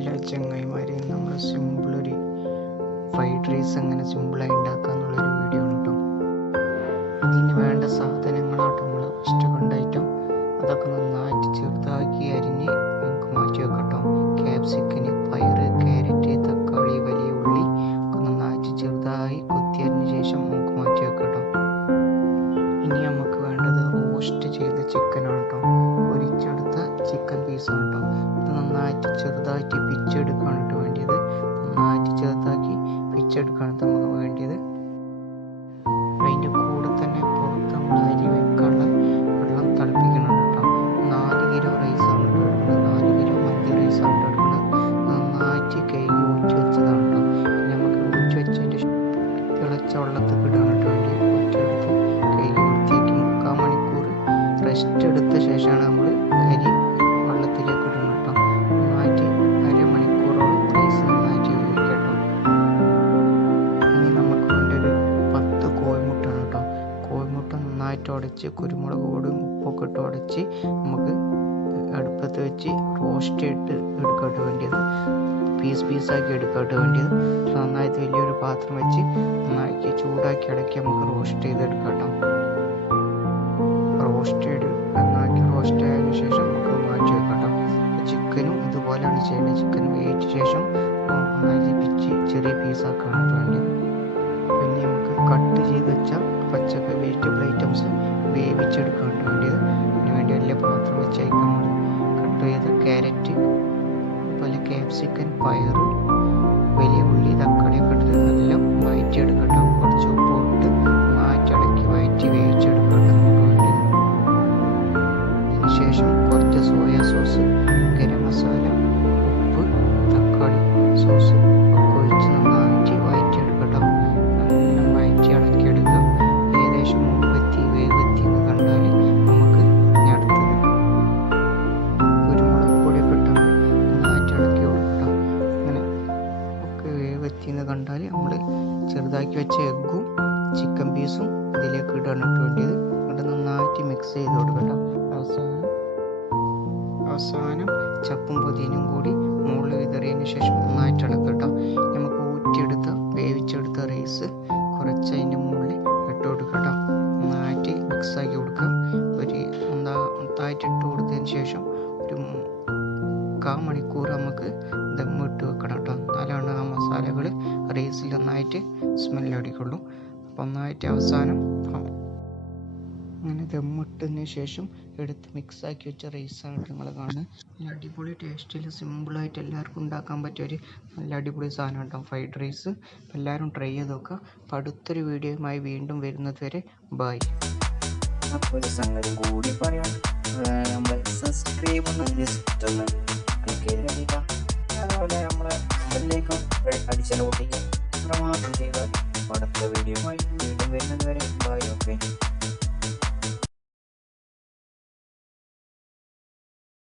എല്ലാ ചങ്ങായിമാരെയും നമ്മൾ സിമ്പിളൊരു fried rice എങ്ങനെ സിമ്പിളായി ഉണ്ടാക്കാമെന്നുള്ളൊരു വീഡിയോ ആണ് കേട്ടോ. ഇതിന് വേണ്ട സാധനങ്ങളായിട്ട് നമ്മൾ ഫസ്റ്റ് കൊണ്ടായിട്ടും അതൊക്കെ നന്നായിട്ട് ചെറുതാക്കി അരിഞ്ഞ് നമുക്ക് മാറ്റി വെക്കാം കേട്ടോ. ക്യാപ്സിക്കന്, പയറ്, ക്യാരറ്റ്, തക്കാളി, വലിയ ഉള്ളി ഒക്കെ നന്നായിട്ട് ചെറുതായി കൊത്തിയരിഞ്ഞ ശേഷം നമുക്ക് മാറ്റി വെക്കാം കേട്ടോ. ഇനി നമുക്ക് വേണ്ടത് റോസ്റ്റ് ചെയ്ത ചിക്കനാണ് കേട്ടോ. പൊരിച്ചെടുത്ത ചിക്കൻ പീസാണ് കേട്ടോ. ഇത് നന്നായിട്ട് ചെറുതായിട്ട് പിച്ചെടുക്കാണ് കേട്ടോ വേണ്ടിയത്. നന്നായിട്ട് ചെറുതാക്കി പിച്ചെടുക്കാണ് നമുക്ക് വേണ്ടിയത്. അതിൻ്റെ കൂടെ തന്നെ പുറത്ത് നമ്മൾ അരി വെക്കാനുള്ള വെള്ളം തിളപ്പിക്കുന്നുണ്ട് കേട്ടോ. 4 കിലോ റൈസാണ് കേട്ടോ എടുക്കുന്നത്. 4 കിലോ മന്തി റൈസാണ് കേട്ടോ എടുക്കുന്നത്. നന്നായിട്ട് കഴുകി ഊറ്റി വെച്ചതാണ് കേട്ടോ. പിന്നെ നമുക്ക് ഊറ്റി വെച്ചതിൻ്റെ തിളച്ച വെള്ളത്തിൽ ഇടാണ് കേട്ടോ വേണ്ടി ഊറ്റിയെടുത്ത് കഴുകി വൃത്തിയാക്കി 3/4 മണിക്കൂർ റെസ്റ്റ് എടുത്ത ശേഷമാണ് നമ്മൾ അരി വെള്ളത്തിലേക്ക് ഇടുന്നത് കേട്ടോ. നന്നായിട്ട് അരമണിക്കൂറോളം റൈസ് നന്നായിട്ട് വേവിക്കാം കേട്ടോ. ഇനി നമുക്ക് വേണ്ട ഒരു 10 കോഴിമുട്ടയാണ് കേട്ടോ. കോഴിമുട്ട നന്നായിട്ട് ഉടച്ച് കുരുമുളക് പൊടിയും ഉപ്പൊക്കെ ഇട്ട് ഉടച്ച് നമുക്ക് അടുപ്പത്ത് വെച്ച് റോസ്റ്റ് ഇട്ട് എടുക്കാട്ട് വേണ്ടിയത്. പീസാക്കി എടുക്കാട്ട് വേണ്ടിയത്. നന്നായിട്ട് വലിയൊരു പാത്രം വെച്ച് നന്നാക്കി ചൂടാക്കി ഇടയ്ക്ക് നമുക്ക് റോസ്റ്റ് ചെയ്തെടുക്കാം കേട്ടോ. റോസ്റ്റ് ആയതിനു ശേഷം നമുക്ക് മാറ്റി വെക്കാം കേട്ടോ. ചിക്കനും ഇതുപോലെയാണ് ചെയ്യുന്നത്. ചിക്കൻ വേവിച്ച ശേഷം നന്നായി പിച്ച് ചെറിയ പീസാക്കാണ് വേണ്ടത്. പിന്നെ നമുക്ക് കട്ട് ചെയ്ത് വെച്ച പച്ചക്കറി വെജിറ്റബിൾ ഐറ്റംസ് വേവിച്ചെടുക്കാൻ വേണ്ടിയത്. അതിന് വേണ്ടി വലിയ പാത്രം വെച്ചേക്കാം. നമ്മൾ കട്ട് ചെയ്ത ക്യാരറ്റ്, അതുപോലെ ക്യാപ്സിക്കൻ, പയറ്, വലിയ ഉള്ളി, തക്കാളിയൊക്കെ ഇട്ട് നല്ല വഴറ്റിയെടുക്കാം കേട്ടോ. കുറച്ച് ഉപ്പ് ഇട്ട് മാറ്റടക്കി വഴറ്റി വേവിച്ചെടുക്കാം നമുക്ക് വേണ്ടിയത്. അതിനുശേഷം കുറച്ച് സോയാ സോസ്, ഗരം മസാല, ഉപ്പ്, തക്കാളി സോസ് ഒക്കെ ഒഴിച്ച് നന്നായിട്ട് വഴറ്റിയെടുക്കാം കേട്ടോ. നല്ല വഴറ്റി ഇളക്കിയെടുക്കാം. ഏകദേശം വേവെത്തി എന്ന് കണ്ടാൽ നമുക്ക് ഇനി അടുത്തത് കുരുമുളക് പൊടിയൊക്കെ ഇട്ട് നന്നായിട്ട് ഇളക്കി കൊടുക്കാം. അങ്ങനെ ഒക്കെ വേവെത്തി എന്ന് കണ്ടാൽ നമ്മൾ ചെറുതാക്കി വെച്ച എഗ്ഗും ചിക്കൻ പീസും ഇതിലേക്ക് ഇടാണ് വേണ്ടിയത്. എന്നിട്ട് നന്നായിട്ട് മിക്സ് ചെയ്ത് കൊടുക്കട്ടോ. അവസാനം ചപ്പും പുതിനയും കൂടി മുകളിൽ വിതറിയതിന് ശേഷം നന്നായിട്ട് ഇളക്കട്ടോ. നമുക്ക് വേവിച്ചെടുത്ത റൈസ് കുറച്ച് അതിൻ്റെ മുകളിൽ ഇട്ട് കൊടുക്കട്ടോ. നന്നായിട്ട് മിക്സാക്കി കൊടുക്കാം. മൊത്തമായിട്ട് ഇട്ട് കൊടുത്തതിന് ശേഷം ഒരു 1/4 മണിക്കൂർ നമുക്ക് ദമ്മ് ഇട്ട് വെക്കണം കേട്ടോ. എന്നാലാണ് ആ മസാലകൾ റൈസിൽ നന്നായിട്ട് സ്മെല്ലടിക്കുള്ളൂ. അപ്പോൾ നന്നായിട്ട് അവസാനം അങ്ങനെ ദമ്മിട്ടതിന് ശേഷം എടുത്ത് മിക്സാക്കി വെച്ച റൈസാണ് നിങ്ങൾ കാണുന്നത്. നല്ല അടിപൊളി ടേസ്റ്റിൽ സിമ്പിളായിട്ട് എല്ലാവർക്കും ഉണ്ടാക്കാൻ പറ്റിയൊരു നല്ല അടിപൊളി സാധനം കേട്ടോ ഫ്രൈഡ് റൈസ്. അപ്പോൾ എല്ലാവരും ട്രൈ ചെയ്ത് നോക്കുക. അപ്പോൾ അടുത്തൊരു വീഡിയോയുമായി വീണ്ടും വരുന്നത് വരെ ബൈ. അപ്പോൾ ഒരു സംഗതി കൂടി പറയാം, നമ്മൾ സബ്സ്ക്രൈബ് ഒന്ന് ജസ്റ്റ് ഒന്ന് ക്ലിക്ക് ചെയ്ത് കഴിയുക. അതുപോലെ നമ്മളെ ബെല്ലേക്കും അടിച്ചാൽ ഓട്ടിക്കുക. മാത്രം ചെയ്താൽ അടുത്ത വീഡിയോയുമായി വീണ്ടും വരുന്നത് വരെ ബൈ. ഓക്കെ.